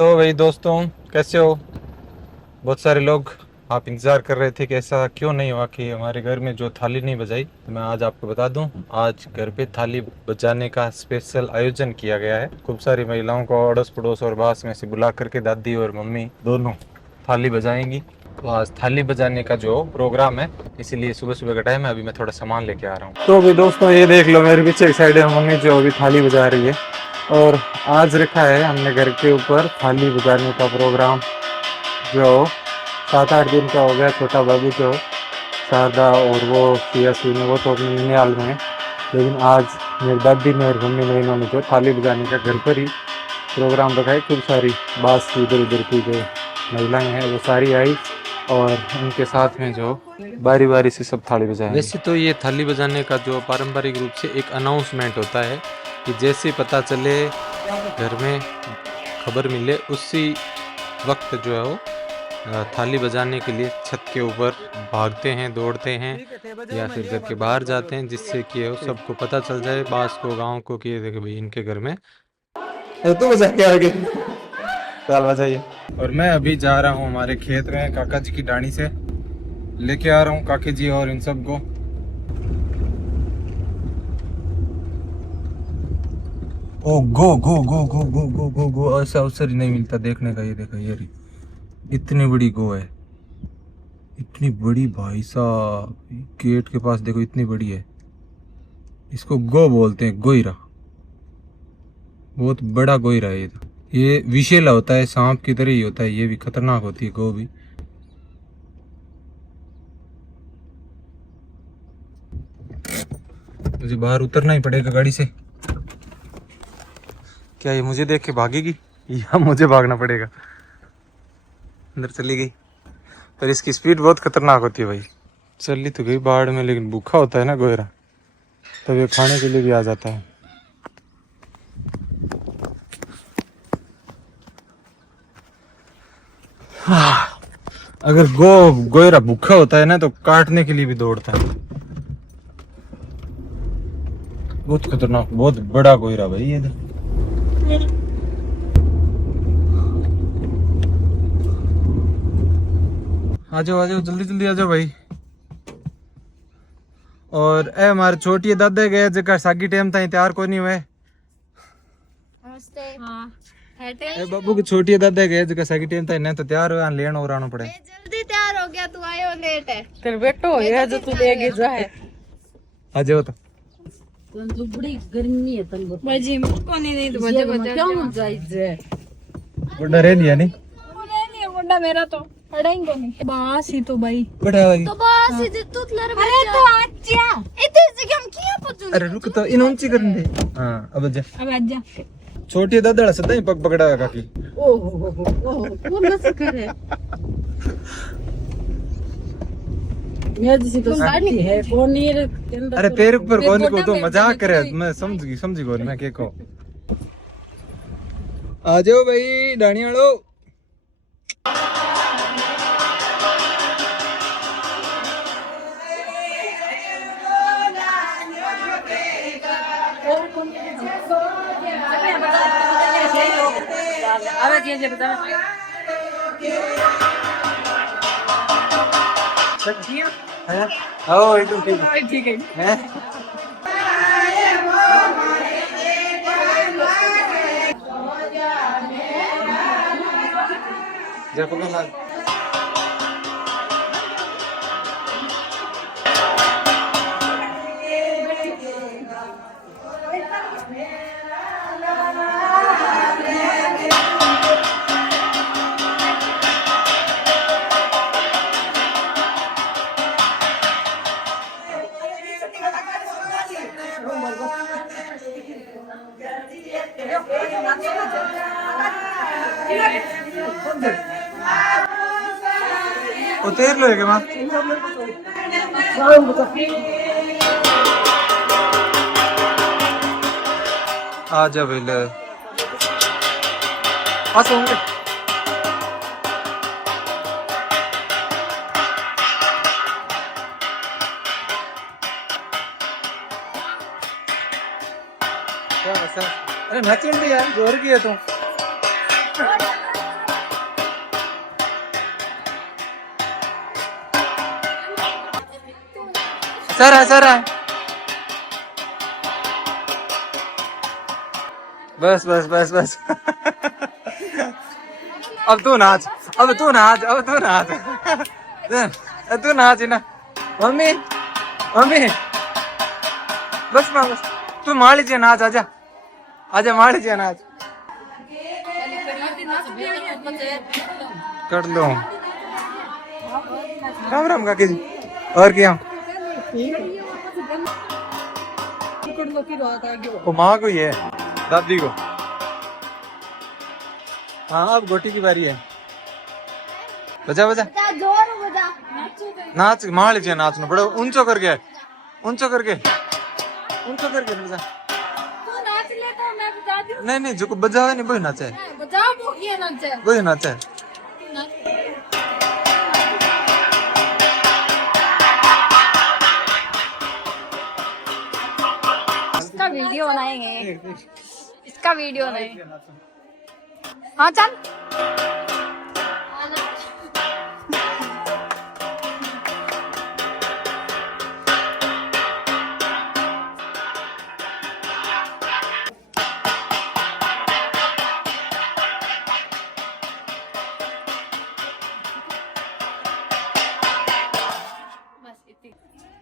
तो भाई दोस्तों, कैसे हो? बहुत सारे लोग आप इंतज़ार कर रहे थे कि ऐसा क्यों नहीं हुआ कि हमारे घर में जो थाली नहीं बजाई। तो मैं आज आपको बता दूं, आज घर पे थाली बजाने का स्पेशल आयोजन किया गया है। खूब सारी महिलाओं को अड़ोस पड़ोस और पास में से बुला करके दादी और मम्मी दोनों थाली बजाएंगी। तो आज थाली बजाने का जो प्रोग्राम है, इसीलिए सुबह सुबह का टाइम है। अभी मैं थोड़ा सामान लेके आ रहा हूँ। तो अभी दोस्तों ये देख लो, मेरे पीछे एक साइड है मम्मी जो अभी थाली बजा रही है। और आज रखा है हमने घर के ऊपर थाली बजाने का प्रोग्राम। जो 7-8 दिन का हो गया, छोटा बाबू जो शारदा और वो सियासी ने वो तो अपने ननिहाल में है। लेकिन आज मेरी दादी ने और मम्मी ने इन्होंने जो थाली बजाने का घर पर ही प्रोग्राम रखा है। खूब सारी बास की इधर उधर की जो महिलाएं हैं वो सारी आई और उनके साथ में जो बारी बारी से सब थाली बजाएंगे। वैसे तो ये थाली बजाने का जो पारंपरिक रूप से एक अनाउंसमेंट होता है कि जैसे पता चले, घर में खबर मिले, उसी वक्त जो है वो थाली बजाने के लिए छत के ऊपर भागते हैं, दौड़ते हैं या फिर घर के बाहर जाते हैं, जिससे कि वो सबको पता चल जाए, बास को, गांव को, कि देखो भाई इनके घर में तो बजा के आगे ताल बजाइए। और मैं अभी जा रहा हूँ हमारे खेत में, काका जी की डाणी से लेके आ रहा हूँ काके जी और इन सब को। ओ गो गो गो गो गो गो गो गो, ऐसा अवसर ही नहीं मिलता देखने का। ये देखो, ये रही इतनी बड़ी गो है, इतनी बड़ी भाई साहब। गेट के पास देखो, इतनी बड़ी है। इसको गो बोलते हैं, गोइरा। बहुत बड़ा गोइरा है ये। तो ये विषैला होता है, सांप की तरह ही होता है। ये भी खतरनाक होती है गो भी। मुझे बाहर उतरना ही पड़ेगा गाड़ी से। क्या ये मुझे देख के भागेगी या मुझे भागना पड़ेगा? अंदर चली गई, पर इसकी स्पीड बहुत खतरनाक होती है भाई। चली तो गई बाढ़ में, लेकिन भूखा होता है ना गोयरा, तब ये खाने के लिए भी आ जाता है। अगर गोयरा भूखा होता है ना तो काटने के लिए भी दौड़ता है। बहुत खतरनाक, बहुत बड़ा गोयरा भाई ये। आ जाओ आ जाओ, जल्दी जल्दी आ जाओ भाई। और ए हमारे छोटी दादा गए जगह सागी टाइम था तैयार को नहीं हुए। नमस्ते। हाँ ए बाबू की छोटी दादा गए जगह सागी टाइम था ना तो तैयार हुआ लेना और आना पड़े। जल्दी तैयार हो गया, तू आयो लेट है। तेरे बेटो है जो तू लेके जा है। आ जाओ तो तू बड़ी गर्मी है तन बजी मुझको नहीं तो बजे बजे क्यों जाई जे बड़ा रे लिया नहीं नहीं मुंडा मेरा तो पढ़ेंगे नहीं। बास ही तो भाई बड़ा भाई। तो बास ही तू लर अरे तो आजा इतने से हम किया पचू। अरे रुक तो इन ऊंची करने दे। हां अब जा, अब आजा। छोटी दादा सदा ही पग पकड़ा काकी। ओ कौन बस करे मैं जैसी तो साथी है कौन नहीं रे। अरे तेरे ऊपर कौन को तो मजाक करे, मैं समझ गई मैं के को। आ जाओ भाई डाणी वालो। अबे ये बता है ओ एकदम ठीक है। जय पकड़ उतेर लो के बाद आ जा बेले पास होंगे। अरे नचन यार जोर की है तुम। सर है। बस बस बस बस। अब तू नाच, अब तू नाच, अब तू नाच, तू नाच ना। मम्मी मम्मी बस ना बस, तू मार लीजिए नाच, आजा आजा मार लीजिए नाच। कर लो राम राम काकी जी। और क्या वो माँ को ही है, दादी को। हाँ अब गोटी की बारी है। बजा बजा जोर बजा नाच, मार लीजिए नाच ना, बड़ा ऊंचो करके, ऊंचो करके, ऊंचो करके बजा। तू नाच ले तो मैं बजाती हूँ। नहीं जो बजा नहीं वही नाचा है, बजाओ वो ये नाच है। वही नाचा है। इसका वीडियो बनाएंगे, इसका वीडियो बनाएंगे। हाँ चल।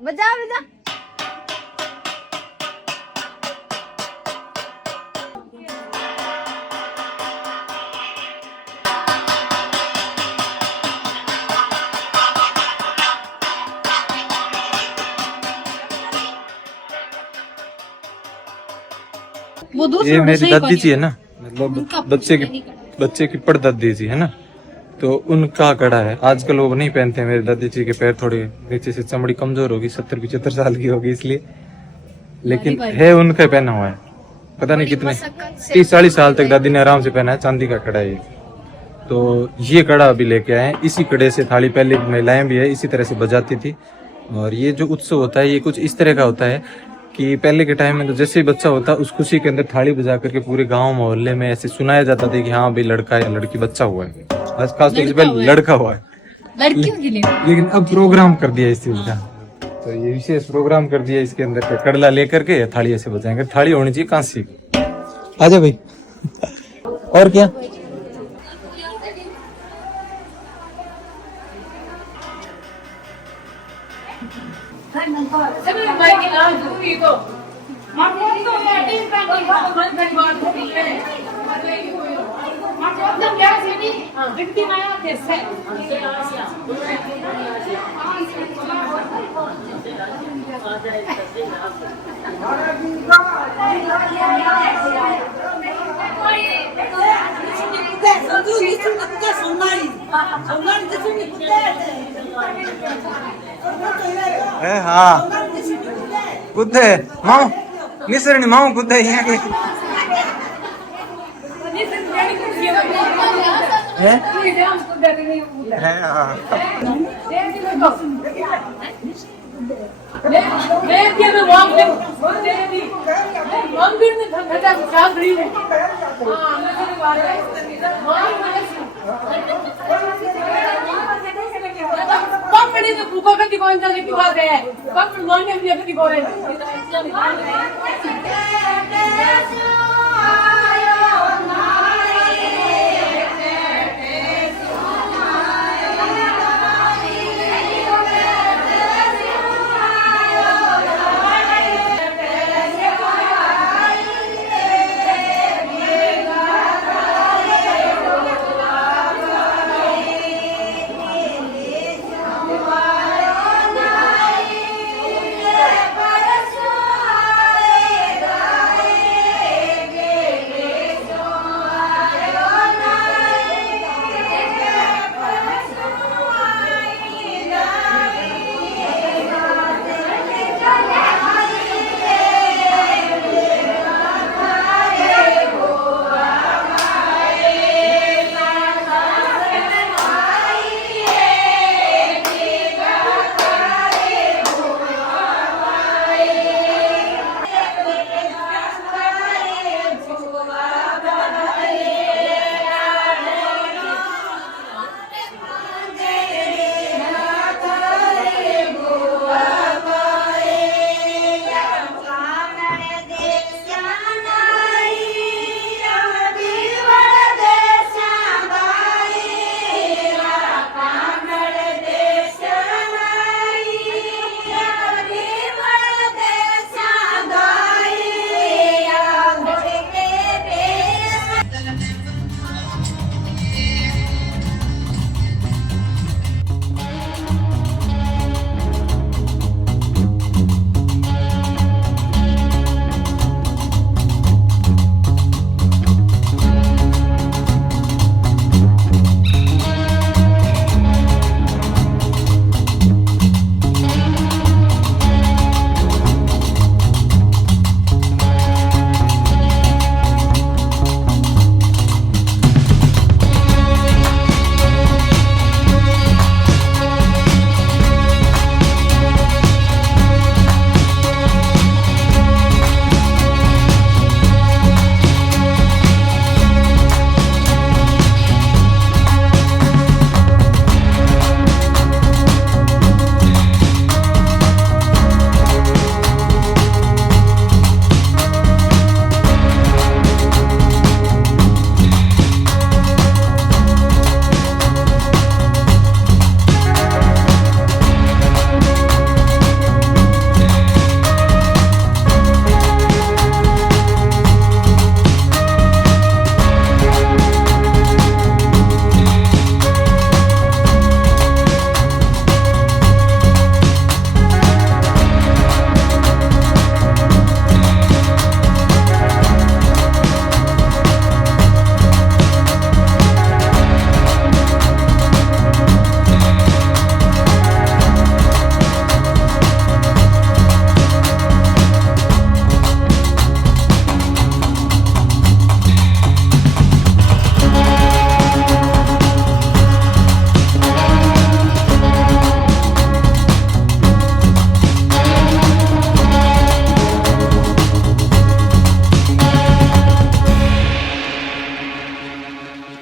बजा बजा ये मेरी दादी जी है ना, मतलब बच्चे की पड़दादी जी है ना, तो उनका कड़ा है। आजकल वो नहीं पहनते। मेरी दादी जी के पैर थोड़े नीचे से चमड़ी कमजोर होगी, 70-75 साल की होगी इसलिए, लेकिन है उनका पहना हुआ है। पता नहीं कितने 30-40 साल तक दादी ने आराम से पहना है। चांदी का कड़ा है ये। तो ये कड़ा अभी लेके आए हैं। इसी कड़े से थाली, पहले महिलाएं भी है इसी तरह से बजाती थी। और ये जो उत्सव होता है ये कुछ इस तरह का होता है कि पहले के टाइम में तो जैसे ही बच्चा होता उस खुशी के अंदर थाली बजा करके पूरे गांव मोहल्ले में ऐसे सुनाया जाता था कि हाँ भाई लड़का या लड़की बच्चा हुआ है, खास तौर से लड़का हुआ है। लड़कियों के लिए लेकिन अब प्रोग्राम कर दिया इस चीज का, तो ये विशेष प्रोग्राम कर दिया इसके अंदर का कड़ला लेकर के थाली ऐसे बजाएंगे। थाली होनी चाहिए कांसी की। आजा भाई। और क्या हाँ कुत्ते माओ निसरणी माओ कुत्ते यहाँ के है हाँ।